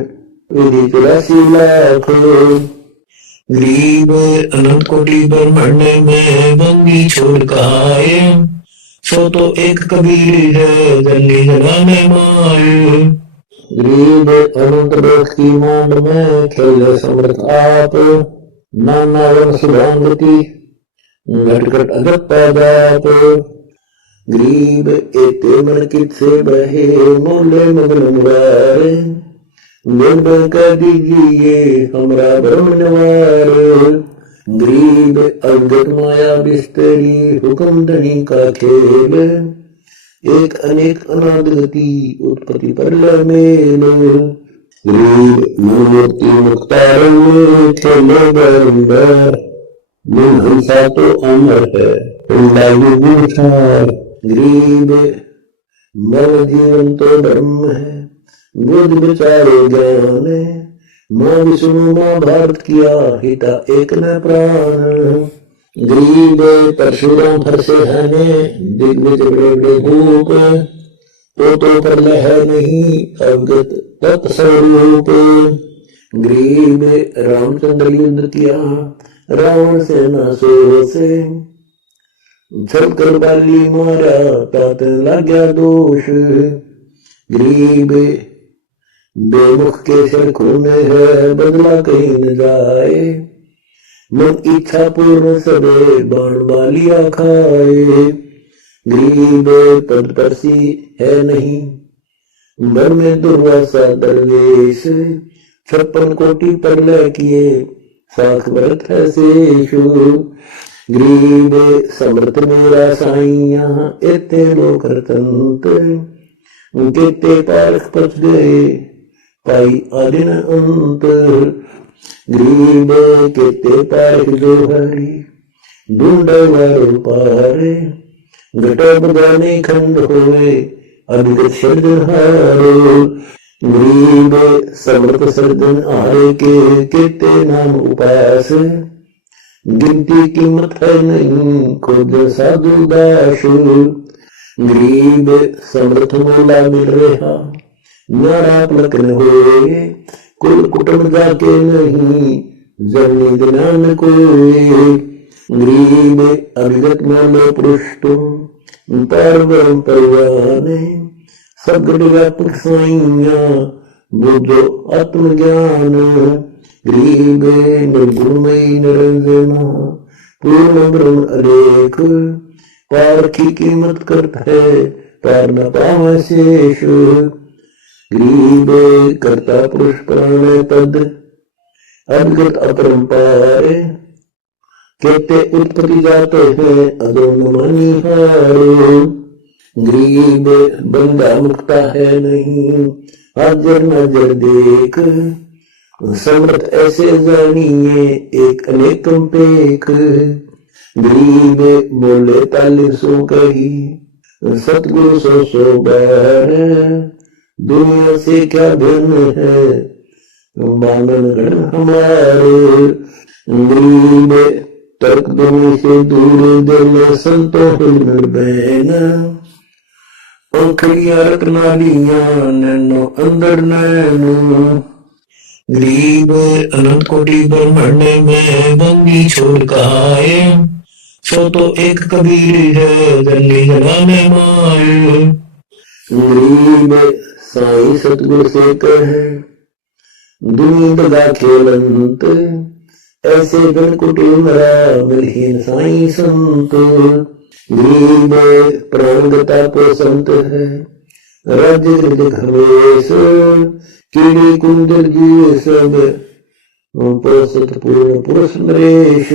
विधि 84 लाख। गरीब अनंत कोटि ब्रह्मांड में बंदी छोड़ कहाए, सो तो एक कबीर है जल्दी जलाने माए। गरीब अनंत लोक की मांड में खेले समर्थ आप, नाना वर्ण सुभांगति घट घट अगत पादाप गरीब एते मन कित से बहे मोले मगन मुरारे निर्भय कर दीजिए हमरा भ्रम निवार गरीब अवगत माया बिस्तरी हुक्म धनी का खेल एक अनेक अनाद गति उत्पत्ति पर मेल गरीब मूर्ति मुख्तार में खेले बारंबार दिन हंसा तो अमर है गरीब मर जीवन तो धर्म है बुद्ध विचारे ज्ञान माँ विष्णु माँ भारत किया हिता एक न प्राण गरीब परशुराम फरसे हने दिग्विजय बड़े बड़े भूप तो पर लह नहीं अवगत तत्स्वरूप गरीब रामचंद्र युद्ध किया रावण से न सो से छल कर बाली मारा तात लग गया दोष गरीब बेमुख के सिर खून है बदला कहीं न जाए मन इच्छा पूर्ण सबे बाण बालिया खाए गरीब पद परसी है नहीं मन में दुर्वासा दरवेश 56 कोटि प्रलय किए साख व्रत है शेषु गरीब समर्थ मेरा साइया एते लोक रतंत केते पारख पच गए पाई आदिन अंत गरीब केते पारख जो हरी ढूंढवारो पारे घटा बगाने खंड होए अभिगत सर्जनहारो गरीब समर्थ सर्जन आए के केते नाम उपास गिनती कीमत है नहीं खोज साधु दास गरीब समर्थ मोला मिल रहा न्यारा पलक न होए कुल कुटुंब जाके नहीं जमी ज्ञान कोए गरीब अभिगत मोले पुरुष तुम पारवरम परिवाने सगड़ व्यापक साइया बुझो आत्मज्ञान गरीब निर्गुणमयी निरंजना पूर्ण ब्रह्म अलेख पार की कीमत करता है पार न पावे शेष गरीब करता पुरुष प्राण पद अद्भुत अपरंपार कहते उत्पत्ति जाते हैं अदो न मानी हारो गरीब बंदा मुक्ता है नहीं हाजर नजर देख समर्थ ऐसे जानिए एक अनेकम पेख गरीब बोले तालिब सो कही सतगुरु सो बार दुनिया से क्या भिन्न है मानन गण हमारे गरीब तर्क दुनिया से दूर दिल संतो निर्भैन अंखड़िया रत्नालिया नैनो अंदर नैनो गरीब अनंत कोटि ब्रह्मांड में बंदी छोड़ कहाए सो तो एक कबीर है जल्दी जलाने माए गरीब साई सतगुरु से कहे दुनिया दगा खेलंत ऐसे गण कुटुमरा मिलहीन साई संत गरीब प्राणगता को संत है राज्य हृदय हमेश कीड़ी कुंदर जी सब पोषत पूर्ण पुरुष नरेश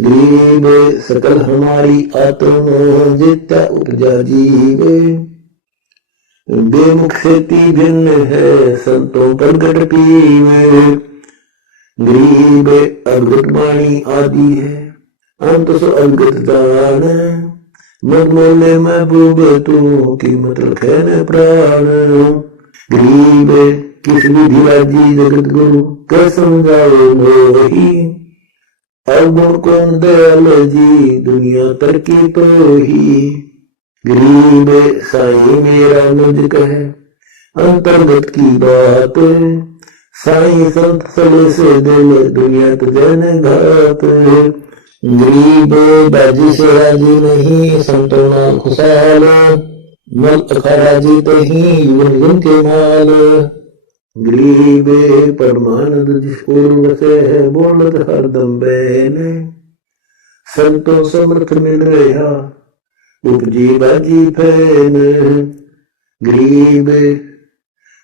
गरीब सकल हमारी आत्मा जित्या उपजा जीव बेमुख खेती भिन्न है संतों पर गढ़ पीवे गरीब अद्भुत वाणी आदि है अंत सो अद्भुत दान मगमोले महबूब तू कीमत रखे न प्राण गरीब किस विधि राजी जगत गुरु कर समझाओ मोही अवगुण कौन दयाल जी दुनिया तरकी तो ही गरीब साईं मेरा मुझ कहे अंतर्गत की बात साईं संत सले से दिल दुनिया तुझे न घात गरीब बाजी से राजी नहीं संतो नाम खुशाल मल अखाराजी तो ही युवन के माल गरीब परमानंद जिस पूर्व से है बोलत हरदम बैन संतों समर्थ मिल रहा उपजी बाजी फैन। गरीब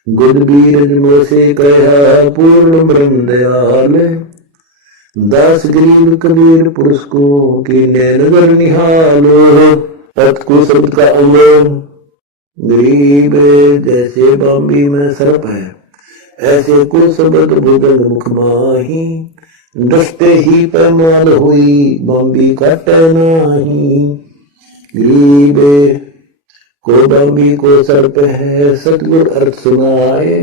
गुण बीरज मोसे कहा पूर्ण ब्रह्म दयाल। दास गरीब कबीर पुरुष को की नगर निहालो। अर्थ को शब्द का अमल। गरीब जैसे बाम्बी में सर्प है ऐसे को शब्द भुजंग मुख माही। दृष्टे ही पैमाल हुई बाम्बी काटे नाही। गरीब को बाम्बी को सर्प है सतगुर अर्थ सुनाए।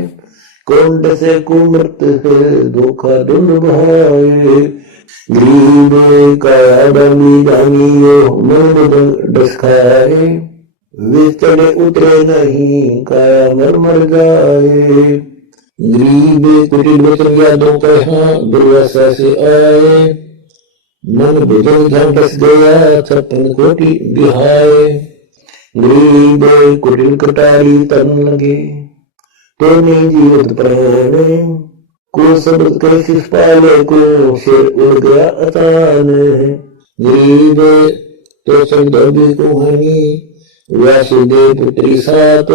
कौन से को मृत है धोखा दुन भाए। गरीब काया बाम्बी जानियो मन डस खाए। वे चढ़े उतरे नहीं काया मर मर जाए। गरीब कुटिल वचन यादों कहा दुर्वासा से आए। मन भुजंग ध्यान डस गया छप्पन कोटि बिहाए। गरीब कुटिल कटारी तन लगे तो नहीं जीवित प्राण। को शब्द कैसे पाले को शेर उड़ गया अचानक। गरीब तो शब्द को हनी वासुदेव पुत्री सात।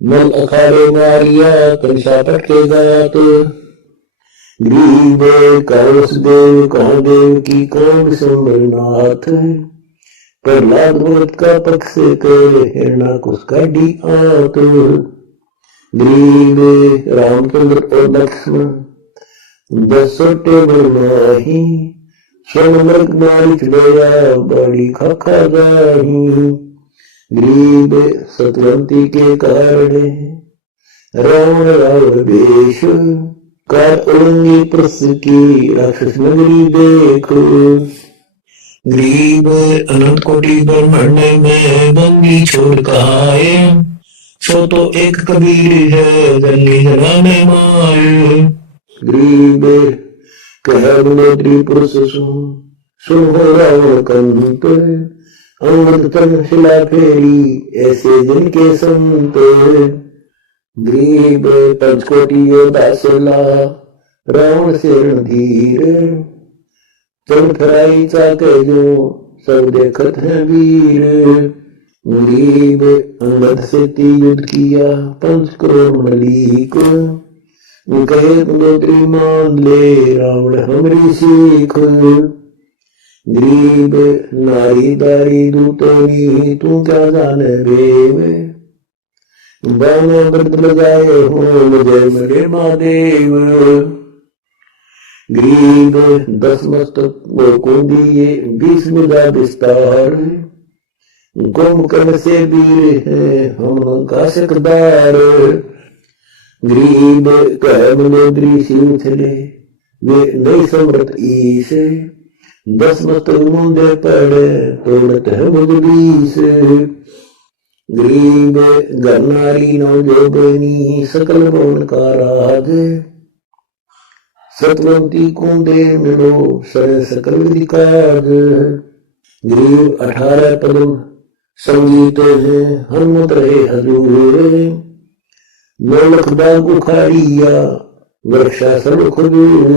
मल अखाड़े मारिया कंसा पटके गात। गरीब कौस देव कहो देव की कौन संबरनाथ। प्रहलाद भगत का पक्ष करे हिरणा कुश का डी आत। गरीब रामचंद्र और लक्ष्मण 10 सोटे बरमाही। स्वर्ण मृग मारी चुड़ैया बड़ी खा जाही। गरीब सतवंती के कारण रावण रावण वेश। कार उड़ंगी प्रस की राक्षस नगरी देखो। गरीब अनंत कोटि ब्रह्मांड में बंदी छोड़ कहाए। सो तो एक कबीर है जल्दी जलाने माए। गरीब कह गुणोत्री पुरुष सुन हो रावण कंत। अमृत तन शिला फेरी ऐसे जिनके संत। गरीब पंचकोटि योद्धा सेला रावण से रणधीर। चल फराई चाके जो सब देखत है वीर। गरीब अंगद से युद्ध किया 5 करोड़ मंडली को। कहे गुणोत्री मान ले रावण हमरी सीख। गरीब नारी दारी दूतोनी तू क्या जाने बेव। बाना व्रत लगाए हो मुझे मेरे महादेव। गरीब 10 मस्तक को दिए 20 मिला विस्तार। कुंभकर्ण से वीर है हम का सकदार। गरीब कह मनोदरी शिव थे वे नहीं समृत ईश। 10 मस्तक मुंडे पड़े तोड़त है मुझ से। गरीब गरनारी नौ जोगनी सकल भवन का राज। सतवंती कुंडे मिलो सर सकल विधिकाज। गरीब 18 पदम संगीत है हनुमत रहे हजूर। 9 लाख बाग उखाड़िया वर्षा सब खजूर।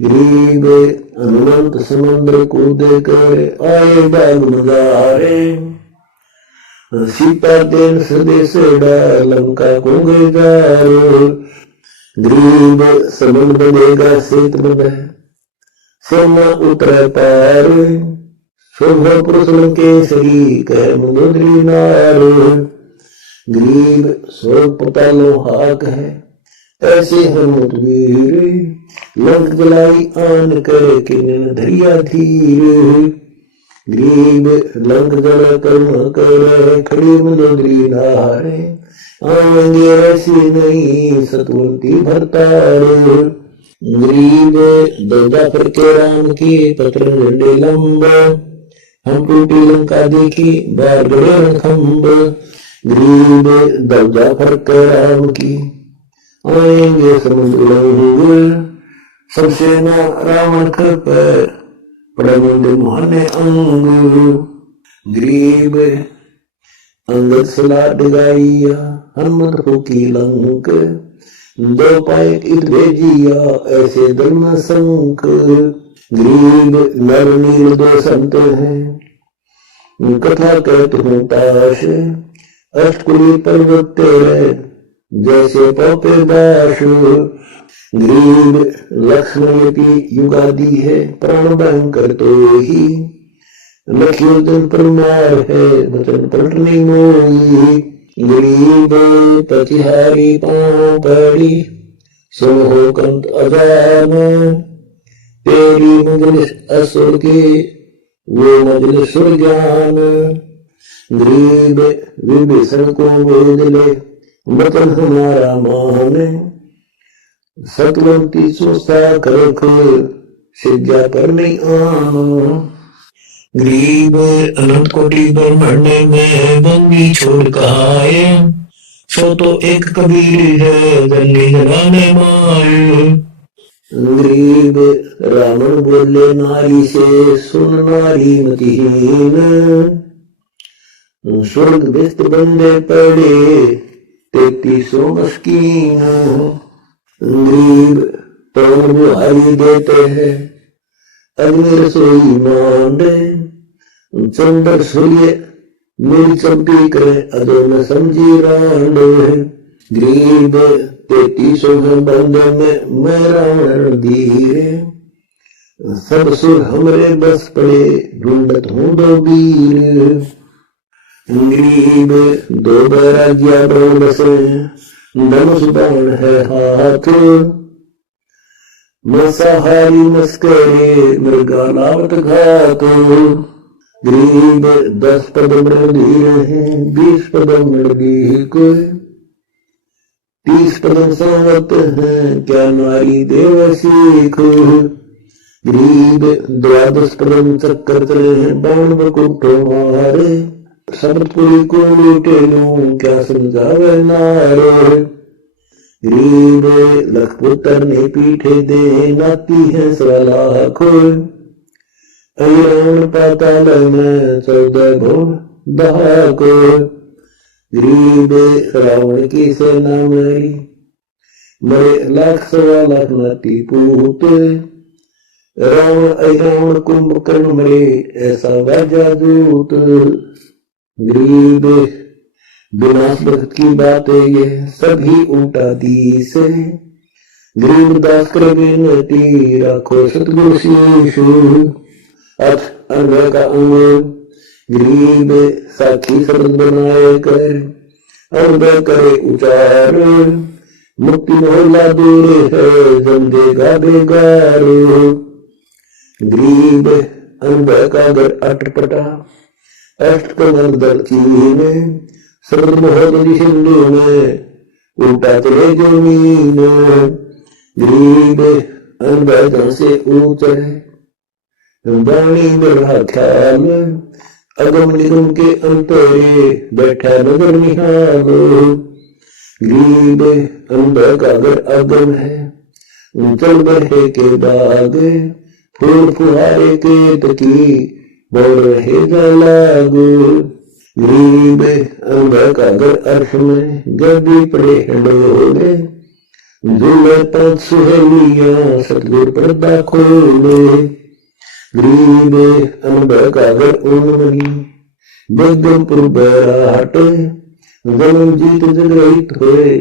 गरीब हनुमंत समुद्र कूदे कर आए बाग नजारे। सीता देन स्वदेश लंका को गुजारो। गरीब समुद्र बनेगा सेत बने सेना उतरे पार। शोभा पुरुष लंकेश्वरी कह मंदोदरी नार। गरीब स्वर्ग पतालो हाक है ऐसे हनुमत वीर। लंक जलाई आन करे किन धरिया धीर। गरीब लंक जल करुण करे खड़ी मंदोदरी नारे। आएंगे ऐसी नहीं सतवंती भरतार। गरीब दौदा पर के राम की पत्र झंडे लंब। हम टूटी लंका देखी बार गड़े खम्ब। गरीब दौदा पर के राम की आएंगे समुद्र लंग। सब सेना रावण पर प्रबंध मुहने अंग। गरीब अंगद सला डगाइया हनुमत हो की लंक। 2 पाए इत भेजिया ऐसे धर्म संक। गरीब नर नील दो संत हैं, कथा कहत हूँ ताश, अष्टकुली पर्वत तेरे जैसे पौपे दाश। गरीब लक्ष्मण की युगादि है, प्राण भयंकर तो ही, लक्ष्मण परमार है, वचन पलटनी मोही। गरीब प्रतिहारी पाँव पड़ी, सुनो कंत अजान, तेरी मजलिस असुर की, वो मजलिस सुरजान। गरीब विभीषण को गोद ले, वतन हमारा मान, सतवंती सोचा करख, सिज्जा पर नहीं आना। गरीब अनंत कोटि ब्रह्मांड में बंदी छोड़ कहाए, सो तो एक कबीर है जल्दी जलाने माए। गरीब रावण बोले नारी से, सुन नारी मतिहीन, स्वर्ग व्यस्त बंदे पड़े 3300 मस्कीन। गरीब प्राण बुहारी देते हैं, अग्नि रसोई मांडे, चंद्र सूर्य मिल चमकी करे, अदो न समझी रांडे। गरीब 3300 बंदे में मैं रावण धीरे, सब सुर हमरे बस पड़े, ढूंढत हूँ दो वीर। गरीब दो बैरागिया बाण बसे, धनुष बाण है हाथ, मसाहारी मस्करे मृगालावत घात। गरीब 10 पद मृधीर है, 20 पद मृगी कोय, 30 पद संवत है, क्या नारी देव सीख। गरीब 12 पद चक्कर चले हैं, बाण बकुटो मारे, सबपुरी को लूटे लूं, क्या समझावे नारे। गरीब लखपुत्र ने पीठे दे, नाती है 16 लाख, अयन पाताल में 14 भुवन दहाक। गरीब रावण की सेना मरी, मरे 1,00,000 नाती पूत, रावण कुंभकर्ण मरे, ऐसा वाजा दूत। गरीब विनाश भक्त की बात है ये, सभी उल्टा दी से, गरीब दास कर विनती, राखो सतगुरु शीश। अथ अनभ का अंग, गरीब साखी शब्द बनाए कर, अनभ करे उचार, मुक्ति मोहल्ला दूर है, जम देगा बेगार। गरीब अनभ का घर अटपटा, अष्ट कमल दल चीने, सर्व मोहदरी सिंधु में, उल्टा चले जमीन। गरीब अनभ से ऊंचे, वाणी बढ़ा ख्याल, अगम निगम के अंतरे, बैठा नजर निहाल। गरीब अनभ का घर अगम है, चल बहे के बाग, फूल फुहारे के तकी, बोल रहे जलागो। गरीब अनभ का घर अर्श में, गद्दी पड़े हंडोले, झूले 5 सुहेलियां, सतगुर पर्दा खोले। गरीब अनभ का घर ऊनमनी, बेगमपुर बैराट, जन्म जीत जगहित होए,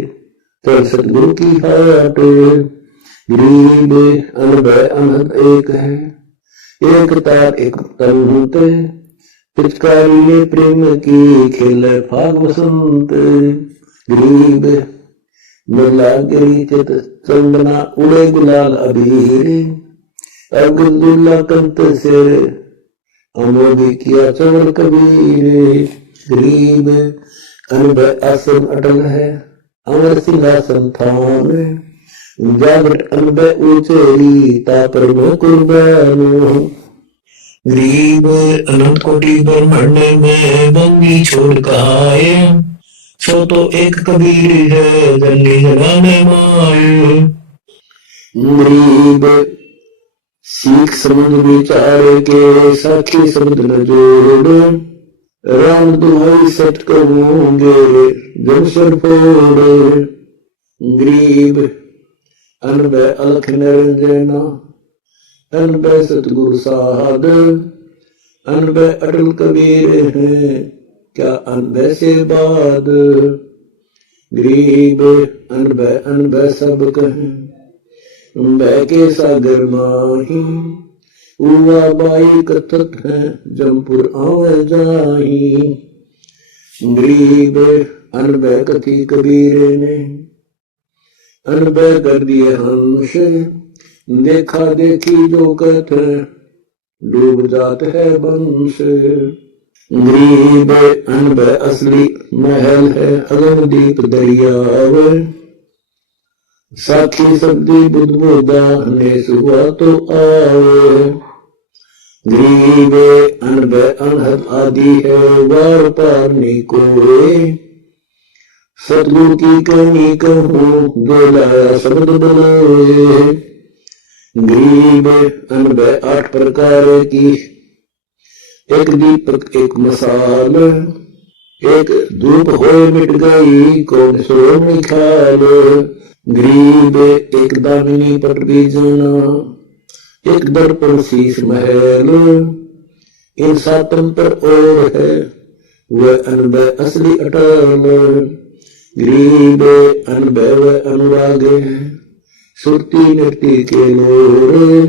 चल सतगुरु की हाट। गरीब अनभ अनहद एक है, एक तार एक तंत, पिचकारी प्रेम की, खेल फाग बसंत। गरीब मिला गिरी चित चंदना, उड़े गुलाल अबीर, अब्दुल्ला कंत सिर, अमोदी किया चवल कबीर। गरीब अनभ आसन अटल है, अमर सिंहासन थान, जागृत अनभ ऊंचेरी, तापर में कुर्बान। गरीब अनंत कोटि ब्रह्मांड में बंदी छोड़ कहाए, सो तो एक कबीर है जल्दी जलाने माए। गरीब सीख समझ विचारे के, साखी शब्द न जोड़, राम दुहाई सत कहूंगे जब सर फोड़। गरीब अनभ अलख निरंजना, अनबे सतगुरु साध, अनबे अटल कबीर हैं, क्या अनबे से बाद। गरीब अनबे अनबे सब कहें, बै के सागर माही। उवा बाई कथक है, जमपुर आवे जाही। गरीब अनबे कथी कबीर ने, अनबे कर दिए हंस। देखा देखी जो कहते, डूब जात है बंश। गरीब अनबे असली महल है, अगमदीप दरियाव। साखी सब्दी बुध बुधा ने सुबह तो आवे। गरीब अनबे अनहद आदि है, वार पार नहीं कोई। सतगुरु की कहनी कहूँ, बोलाया शब्द बोले। गरीब अनबे 8 प्रकार की, एक दीपक एक मसाल। एक धूप होए मिट गई, कौन सो निखाल। गरीब एक दामिनी पट बीजना, एक दर्पण शीश महल। इन 7 पर और है, वह अनबे असली अटल। गरीब अनबे वह अनुराग है, सुरती नृत्य के लोरे।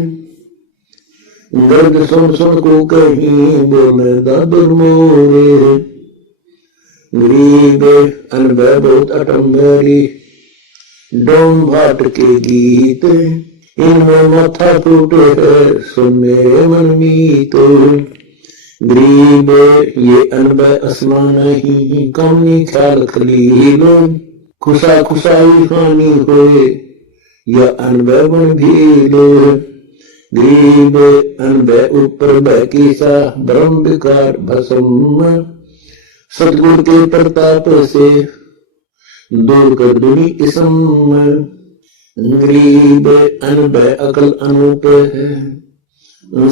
दर्द सुन सुन को कहीं, बोले दादुर मोरे। गरीब अनबे बहुत अटंबरी, डोम भाट के गीत। इनमें माथा टूटे है, सुन मेरे मन मीत। गरीब ये अनबे असमान नहीं, कौनी ख्याल खलील। खुशा खुशाई हानि होए, या अनबे बन भील। गरीब अनबे ऊपर बहकी सा, ब्रह्म विकार भस्म। सतगुरु के प्रताप से, दूर कर दुनी इसम। गरीब अनबे अकल अनूप है,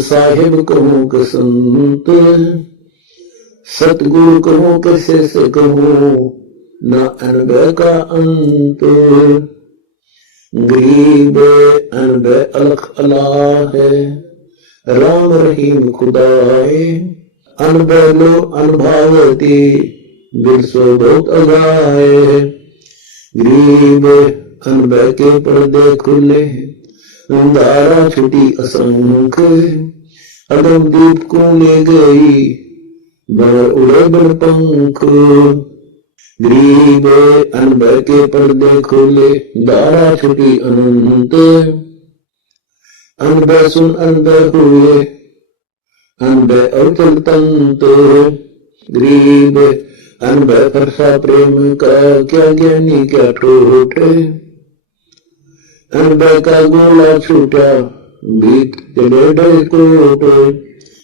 साहिब कहूँ के संत। सतगुरु कहूँ के शेष कहूँ, न अनबे का अंत। गरीब अनबे अलख अल्लाह है, राम रहीम खुदाए। अनबे लो अनभावती, बिरसो बहुत अगाए। गरीब अनबे के पर्दे खुले, धारा छुटी असंख्य। अगम दीप को ले गई, बर उड़े बर पंख। गरीब अनबे के पर्दे खुले, धारा छुटी अनंत। अनबे सुन अनबे हुए, अनबे अवचल तंत। गरीब अनबे फरसा प्रेम का, क्या ज्ञानी क्या ठोठ। अनबे का गोला छूटा, बीत चले डे कोट।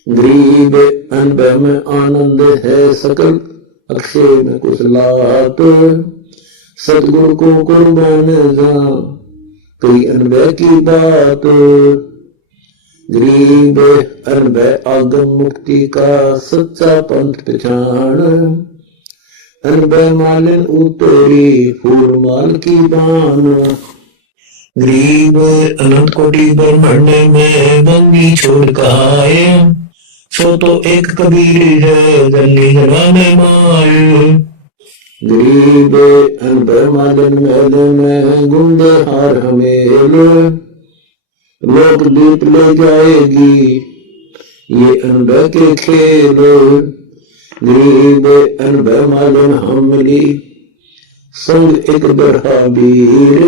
गरीब अनबे में आनंद है, सकल अक्षय में कुशलात। सतगुरु को कुर्बान जा, कई अनबे की बात। गरीब अनबे आगम मुक्ति का, सच्चा पंथ पहचान। अनबे मालिन उतरी, फूल माल की बान। गरीब अनंत कोटि ब्रह्मांड में, बंदी छोड़ कहाए। सो तो एक कबीर है, जल्दी जरा में माए। गरीब अनबे मालिन महल में, गुंडे हार हमेल। लोक दीप ले जाएगी, ये अनबे के खेल। गरीब अनबे मालिन हमली, संग एक बरहा वीर।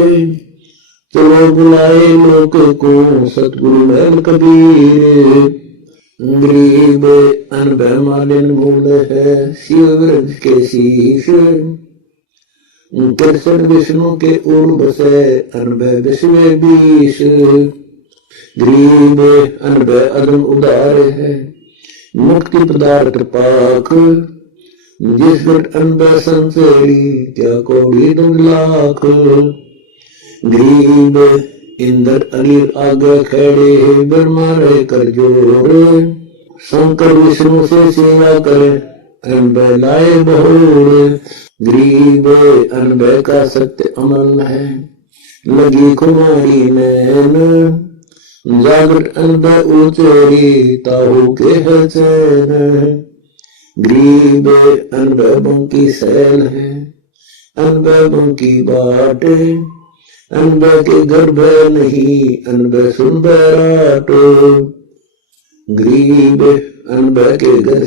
चलो बुलाए लोक को, सतगुरु महल कबीर। गरीब अनबे मालिन मूल है, शिव वृक्ष के शीश। कृष्ण विष्णु के उड़ बसे, अनबे विश्व बीश। गरीब अनबे अदम उदार है, मुक्ति पदार्थ पाक। जिस घट अनबे संसेड़ी, त्या कोड़ी 2 लाख। गरीब इंद्र अनिल आगे खड़े, ब्रह्मा रहे कर जोर। शंकर विष्णु से सेवा करे, अनबे लाए बहुर। गरीब अनबे का सत्य अमल है, लगी कुमारी नैन। जागृत अनब उचेरी ताहू के है चैन है। गरीब अनबों की सैल है, अनबों की बाट, अनब के गर्भ नहीं अनब सुंदराट। गरीब अनब के घर